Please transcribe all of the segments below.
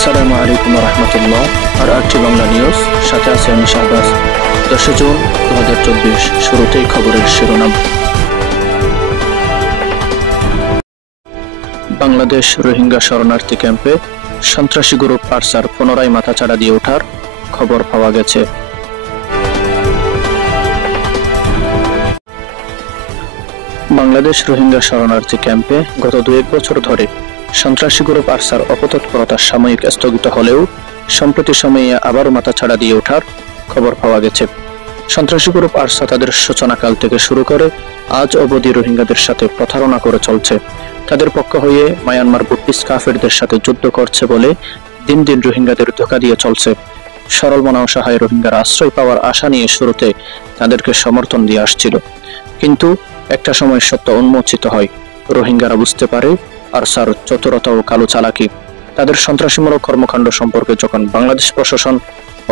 আসসালামু আলাইকুম রহমতুল্লাহ। আর RT Bangla news, সাথে আছে আমি শাহবাজ। 10 জুন 2024, শুরুতেই খবরের শিরোনাম। বাংলাদেশ রোহিঙ্গা শরণার্থী ক্যাম্পে সন্ত্রাসী গ্রুপ আরসার পুনরায় মাথাচাড়া দিয়ে ওঠার খবর পাওয়া গেছে। বাংলাদেশ রোহিঙ্গা শরণার্থী ক্যাম্পে গত 2-1 বছর ধরে সন্ত্রাসী গ্রুপ আরসার অপতৎপরতা সাময়িক স্থগিত হলেও সম্প্রতি সময়ে আবারও মাথাচাড়া দিয়ে ওঠার খবর পাওয়া গেছে। সন্ত্রাসী গ্রুপ আরসা তাদের সূচনাকাল থেকে শুরু করে আজ অবধি রোহিঙ্গাদের সাথে প্রতারণা করে চলছে। তাদের পক্ষ হয়ে মায়ানমার বুদ্ধিস্ট কাফেরদের সাথে যুদ্ধ করছে বলে দিন দিন রোহিঙ্গাদের ধোঁকা দিয়ে চলছে। সরল মনা অসহায় রোহিঙ্গারা আশ্রয় পাওয়ার আশা নিয়ে শুরুতে তাদেরকে সমর্থন দিয়ে আসছিল, কিন্তু একটা সময় সত্য উন্মোচিত হয়। রোহিঙ্গারা বুঝতে পারে আরসার চতুরতা ও কালো চালাকি। তাদের সন্ত্রাসীমূলক কর্মকাণ্ড সম্পর্কে যখন বাংলাদেশ প্রশাসন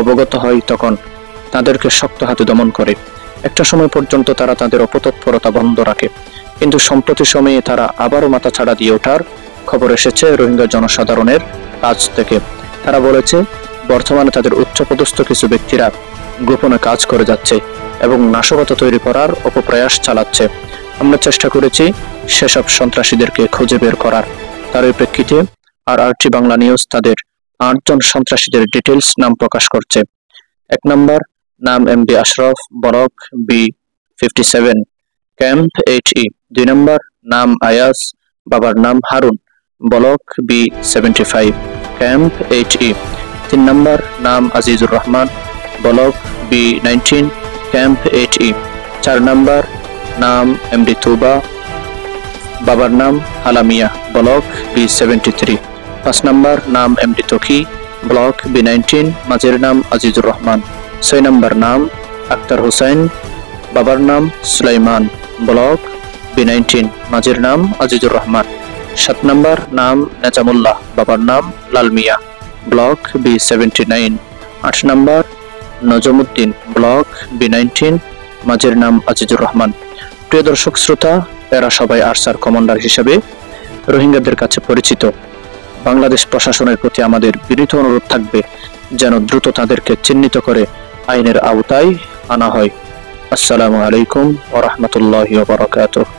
অবগত হয়, তখন তাদেরকে শক্ত হাতে দমন করে। একটা সময় পর্যন্ত তারা তাদের অপতৎপরতা বন্ধ রাখে, কিন্তু সম্প্রতি সময়ে তারা আবারও মাথাচাড়া দিয়ে ওঠার খবর এসেছে রোহিঙ্গা জনসাধারণের কাছ থেকে। তারা বলেছে, বর্তমানে তাদের উচ্চপদস্থ কিছু ব্যক্তিরা গোপনে কাজ করে যাচ্ছে এবং নাশকতা তৈরি করার অপপ্রয়াস চালাচ্ছে। আমরা চেষ্টা করেছি সেসব সন্ত্রাসীদেরকে খুঁজে বের করার। তার প্রেক্ষিতে আরটি বাংলা নিউজ তাদের 8 জন সন্ত্রাসীদের ডিটেইলস নাম প্রকাশ করছে। 1 নম্বর নাম MD Ashraf, block B57, camp HE। 2 নম্বর নাম আয়াস, বাবার নাম Harun, block B75, camp HE। 3 নম্বর নাম Azizur Rahman, block B19, camp HE। 4 নম্বর নাম এমডি তুবা, বাবার নাম হালামিয়া, ব্লক B73। 5 নম্বর নাম এমডি তকি, ব্লক B19, মাঝের নাম আজিজুর রহমান। 6 নম্বর নাম আক্তার হোসেন, বাবার নাম সুলাইমান, ব্লক B19, মাঝের নাম আজিজুর রহমান। 7 নম্বর নাম নেজামুল্লাহ, বাবার নাম লালমিয়া, ব্লক B79। 8 নম্বর নজমুদ্দিন, ব্লক B19, মাঝের নাম আজিজুর রহমান। প্রিয় দর্শক শ্রোতা, এরা সবাই আরসার কমান্ডার হিসেবে রোহিঙ্গাদের কাছে পরিচিত। বাংলাদেশ প্রশাসনের প্রতি আমাদের বিনীত অনুরোধ থাকবে যেন দ্রুত তাদেরকে চিহ্নিত করে আইনের আওতায় আনা হয়। আসসালামু আলাইকুম ওয়া রাহমাতুল্লাহি ওয়া বারাকাতুহু।